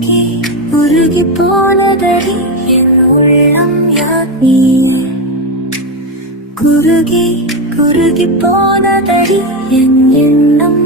உருகி உருகி போனதடி என் உள்ளம் யார் நீ குருகி குருகி போனதடி என் எண்ணம்